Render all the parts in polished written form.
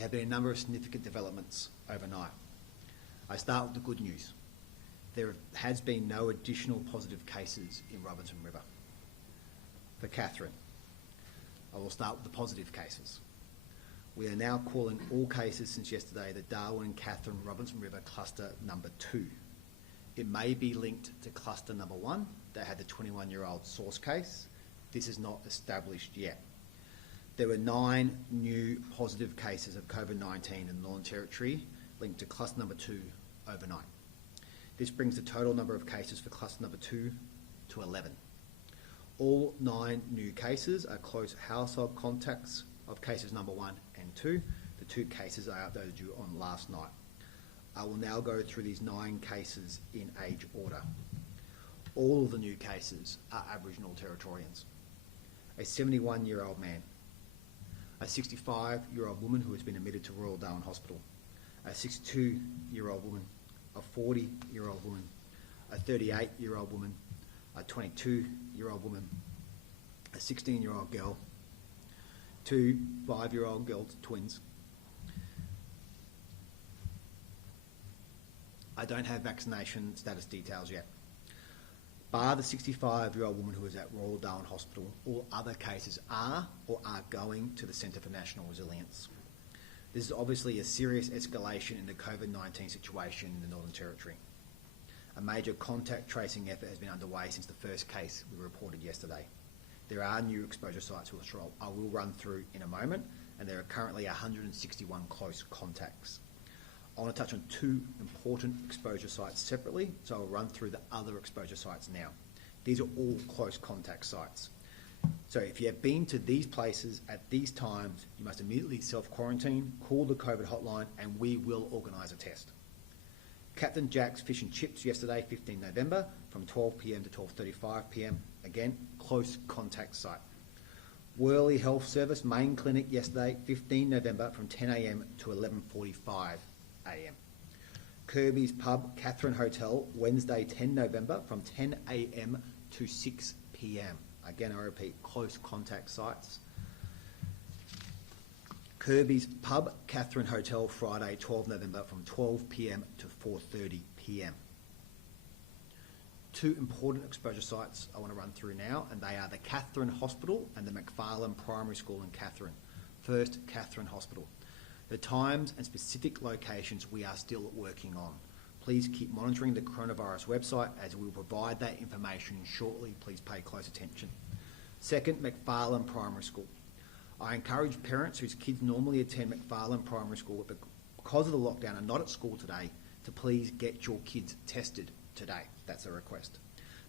There have been a number of significant developments overnight. I start with the good news. There has been no additional positive cases in Robinson River. For Katherine, I will start with the positive cases. We are now calling all cases since yesterday the Darwin and Katherine Robinson River cluster number 2. It may be linked to cluster number 1 that had the 21-year-old source case. This is not established yet. There were 9 new positive cases of COVID-19 in the Northern Territory linked to cluster number 2 overnight. This brings the total number of cases for cluster number 2 to 11. All 9 new cases are close household contacts of cases number 1 and 2. The 2 cases I updated you on last night. I will now go through these 9 cases in age order. All of the new cases are Aboriginal Territorians. A 71-year-old man, a 65-year-old woman who has been admitted to Royal Darwin Hospital, a 62-year-old woman, a 40-year-old woman, a 38-year-old woman, a 22-year-old woman, a 16-year-old girl, 2 5-year-old girls, twins. I don't have vaccination status details yet. Bar the 65-year-old woman who is at Royal Darwin Hospital, all other cases are or are going to the Centre for National Resilience. This is obviously a serious escalation in the COVID-19 situation in the Northern Territory. A major contact tracing effort has been underway since the first case we reported yesterday. There are new exposure sites which I will run through in a moment, and there are currently 161 close contacts. I want to touch on 2 important exposure sites separately, so I'll run through the other exposure sites now. These are all close contact sites. So if you have been to these places at these times, you must immediately self-quarantine, call the COVID hotline, and we will organise a test. Captain Jack's Fish and Chips yesterday, 15 November, from 12 p.m. to 12:35 p.m. Again, close contact site. Worley Health Service main clinic yesterday, 15 November, from 10 a.m. to 11:45 a.m. Kirby's Pub, Katherine Hotel, Wednesday, 10 November, from 10 a.m. to 6 p.m. Again, I repeat, close contact sites. Kirby's Pub, Katherine Hotel, Friday, 12 November, from 12 p.m. to 4:30 p.m. 2 important exposure sites I want to run through now, and they are the Katherine Hospital and the Mcfarland Primary School in Katherine. First, Katherine Hospital. The times and specific locations we are still working on. Please keep monitoring the coronavirus website as we will provide that information shortly. Please pay close attention. Second, Mcfarland Primary School. I encourage parents whose kids normally attend Mcfarland Primary School but because of the lockdown are not at school today to please get your kids tested today. That's a request.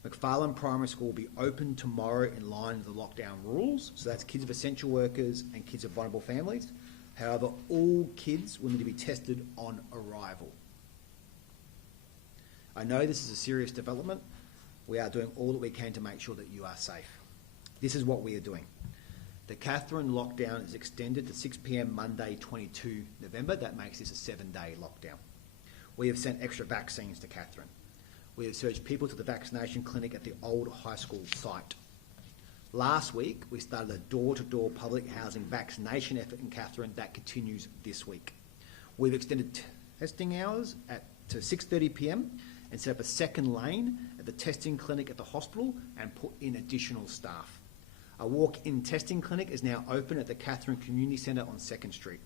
Mcfarland Primary School will be open tomorrow in line with the lockdown rules. So that's kids of essential workers and kids of vulnerable families. However, all kids will need to be tested on arrival. I know this is a serious development. We are doing all that we can to make sure that you are safe. This is what we are doing. The Katherine lockdown is extended to 6 p.m. Monday, 22 November. That makes this a 7-day lockdown. We have sent extra vaccines to Katherine. We have surged people to the vaccination clinic at the old high school site. Last week, we started a door-to-door public housing vaccination effort in Katherine that continues this week. We've extended testing hours to 6:30 p.m. and set up a second lane at the testing clinic at the hospital and put in additional staff. A walk-in testing clinic is now open at the Katherine Community Centre on 2nd Street.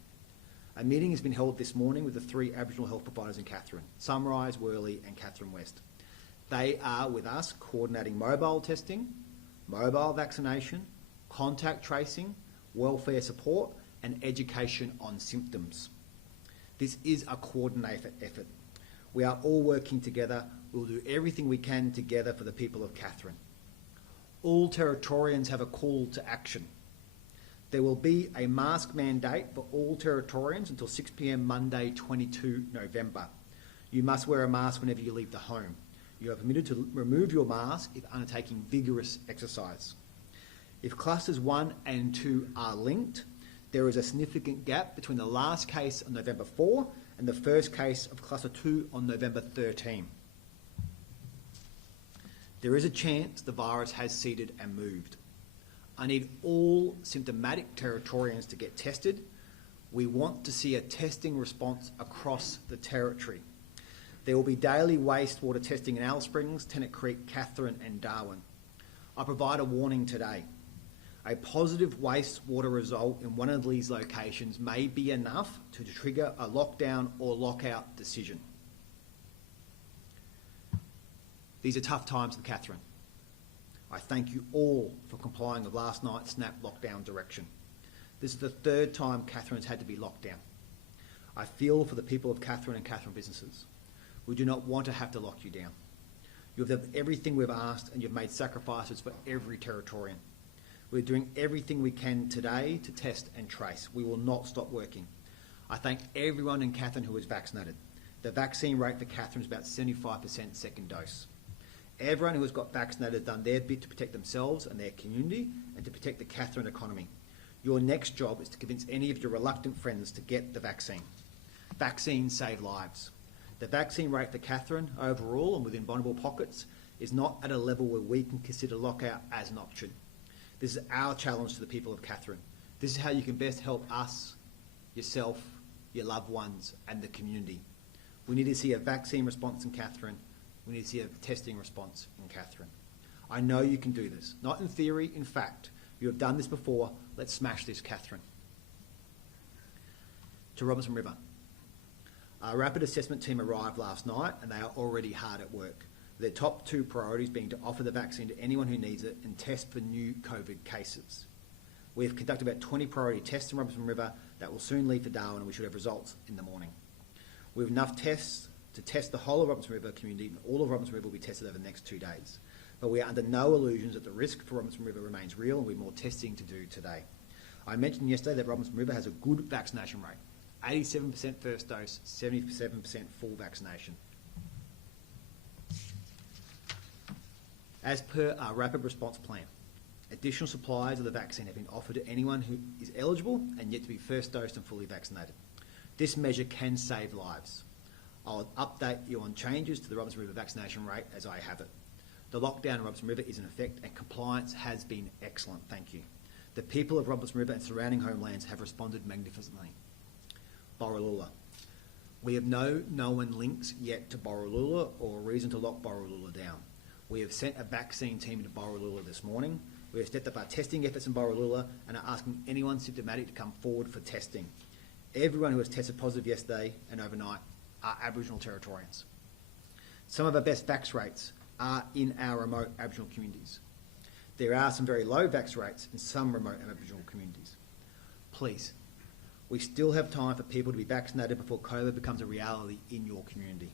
A meeting has been held this morning with the 3 Aboriginal health providers in Katherine, Sunrise, Worley and Katherine West. They are with us coordinating mobile testing, mobile vaccination, contact tracing, welfare support and education on symptoms. This is a coordinated effort. We are all working together. We'll do everything we can together for the people of Katherine. All Territorians have a call to action. There will be a mask mandate for all Territorians until 6 p.m. Monday, 22 November. You must wear a mask whenever you leave the home. You are permitted to remove your mask if undertaking vigorous exercise. If clusters 1 and 2 are linked, there is a significant gap between the last case on November 4 and the first case of cluster 2 on November 13. There is a chance the virus has seeded and moved. I need all symptomatic Territorians to get tested. We want to see a testing response across the Territory. There will be daily wastewater testing in Alice Springs, Tennant Creek, Katherine and Darwin. I provide a warning today. A positive wastewater result in one of these locations may be enough to trigger a lockdown or lockout decision. These are tough times for Katherine. I thank you all for complying with last night's snap lockdown direction. This is the third time Katherine's had to be locked down. I feel for the people of Katherine and Katherine businesses. We do not want to have to lock you down. You have done everything we've asked and you've made sacrifices for every Territorian. We're doing everything we can today to test and trace. We will not stop working. I thank everyone in Katherine who is vaccinated. The vaccine rate for Katherine is about 75% second dose. Everyone who has got vaccinated has done their bit to protect themselves and their community and to protect the Katherine economy. Your next job is to convince any of your reluctant friends to get the vaccine. Vaccines save lives. The vaccine rate for Katherine overall and within vulnerable pockets is not at a level where we can consider lockout as an option. This is our challenge to the people of Katherine. This is how you can best help us, yourself, your loved ones and the community. We need to see a vaccine response in Katherine. We need to see a testing response in Katherine. I know you can do this. Not in theory, in fact. You have done this before. Let's smash this, Katherine. To Robinson River. Our rapid assessment team arrived last night and they are already hard at work. Their top two priorities being to offer the vaccine to anyone who needs it and test for new COVID cases. We have conducted about 20 priority tests in Robinson River that will soon leave for Darwin and we should have results in the morning. We have enough tests to test the whole of Robinson River community and all of Robinson River will be tested over the next 2 days. But we are under no illusions that the risk for Robinson River remains real and we have more testing to do today. I mentioned yesterday that Robinson River has a good vaccination rate. 87% first dose, 77% full vaccination. As per our rapid response plan, additional supplies of the vaccine have been offered to anyone who is eligible and yet to be first dosed and fully vaccinated. This measure can save lives. I'll update you on changes to the Robinson River vaccination rate as I have it. The lockdown in Robinson River is in effect and compliance has been excellent, thank you. The people of Robinson River and surrounding homelands have responded magnificently. Borroloola. We have no known links yet to Borroloola or a reason to lock Borroloola down. We have sent a vaccine team to Borroloola this morning. We have stepped up our testing efforts in Borroloola and are asking anyone symptomatic to come forward for testing. Everyone who was tested positive yesterday and overnight are Aboriginal Territorians. Some of our best vax rates are in our remote Aboriginal communities. There are some very low vax rates in some remote Aboriginal communities. Please, we still have time for people to be vaccinated before COVID becomes a reality in your community.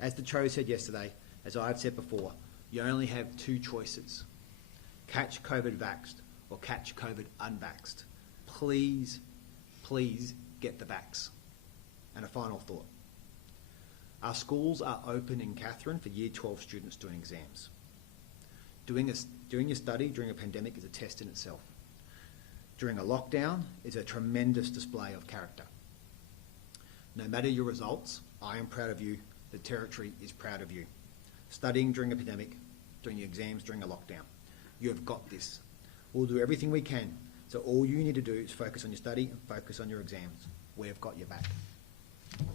As the Cho said yesterday, as I've said before, you only have two choices. Catch COVID vaxxed or catch COVID unvaxxed. Please, please get the vax. And a final thought. Our schools are open in Katherine for Year 12 students doing exams. Doing your study during a pandemic is a test in itself. During a lockdown is a tremendous display of character. No matter your results, I am proud of you. The Territory is proud of you. Studying during a pandemic, doing your exams during a lockdown. You have got this. We'll do everything we can. So all you need to do is focus on your study and focus on your exams. We have got your back.